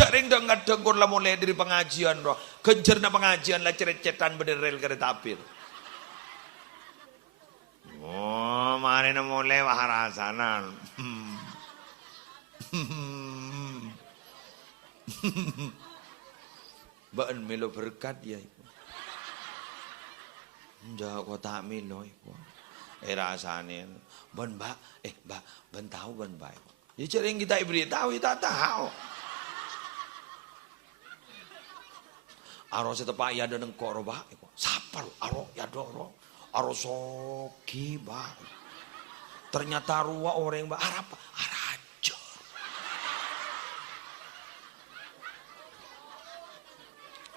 Cak ring dong ngadeng kon lah mulai dari pengajian roh. Kencer na pengajian lah cerecetan benerel kereta api. Oh, mari na mulai waharasanan. Baen melo berkat ya iku. Ndak kok tak melo iku. Rasane ben Mbak, Mbak, ben tahu ben Mbak. Ya cering kita ibri tahu kita tahu. Aro setepak ya deneng kok ro Mbak iku. Sapar aro ya doro. Aro soki Mbak. Ternyata ruwa orang Mbak Arab arajo.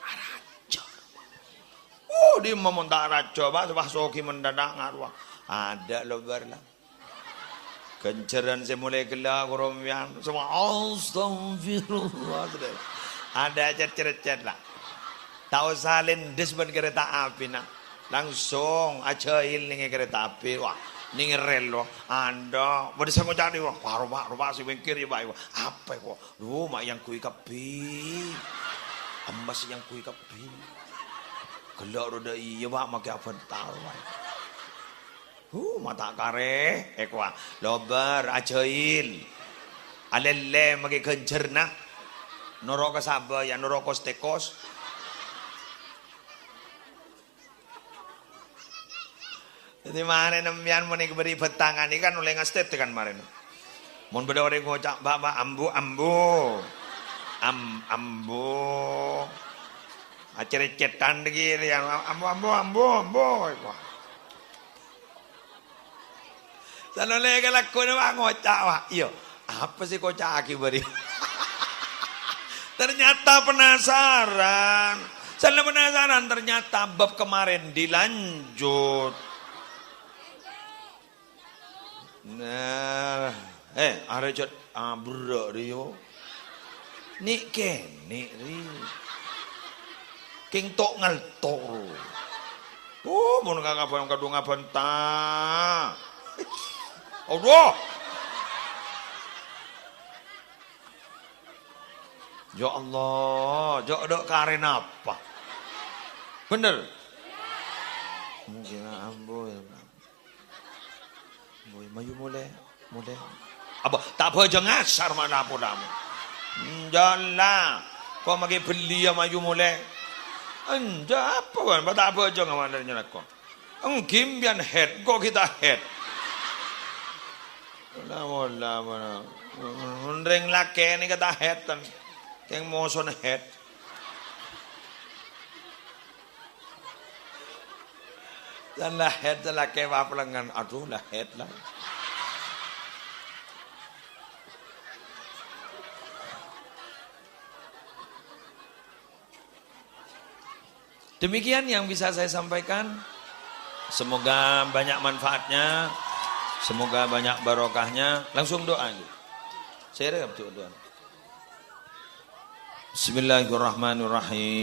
Arajo. Di memontak arajo Mbak soki mendadak ngarwa. Ada lo berlah. Kenceran saya mulai gelak romian semua astagfirullah. Ada cercet lah. Tahu salin desben kereta api nak. Langsung ajail ning kereta api. Wah, ning rel lo. Anda, pada saya mau cari wah, rumah si bengkir ya Pak. Apa kok? Mak yang kui kapi. Emas yang kui kapi. Gelak roda iya Pak makai apa tahu. Mata kare, ekwa, lobar, ajail, alele, magi kencerna, norok kasaba, ya norok kostekos. Jadi mana nembian mau nih beri petangan ini kan oleh ngastet kan kemarin. Mau beda orang ngocak, baba ambu, acara cetan lagi, yang ambu, ekwa. Sana lega laku na ngocak wah. Iyo, apa sih kocak aki beri? Ternyata penasaran. Sana penasaran ternyata bab kemarin dilanjut. Nah, arejot bro Rio. Nik ri. King tok ngaltor. Mun kagapan kadung ngabenta. Allah. Ya Allah, jok karen apa? Bener? Mungkin ambo ya. Boy, mayu mulai. Apa? Tak baca ngasar mana apa kamu? Jalan. Kau magi beli ya mayu mulai. Anda apa kan? Tak baca ngawan nyelak kau. Engkim bian head, kok kita head. Wala. Undring laki ni kata head tan. Keng moson head. Dan lah head laki wapelangan. Aduh lah head lah. Demikian yang bisa saya sampaikan. Semoga banyak manfaatnya. Semoga banyak barokahnya. Langsung doa. Saya rekap doa. Bismillahirrahmanirrahim.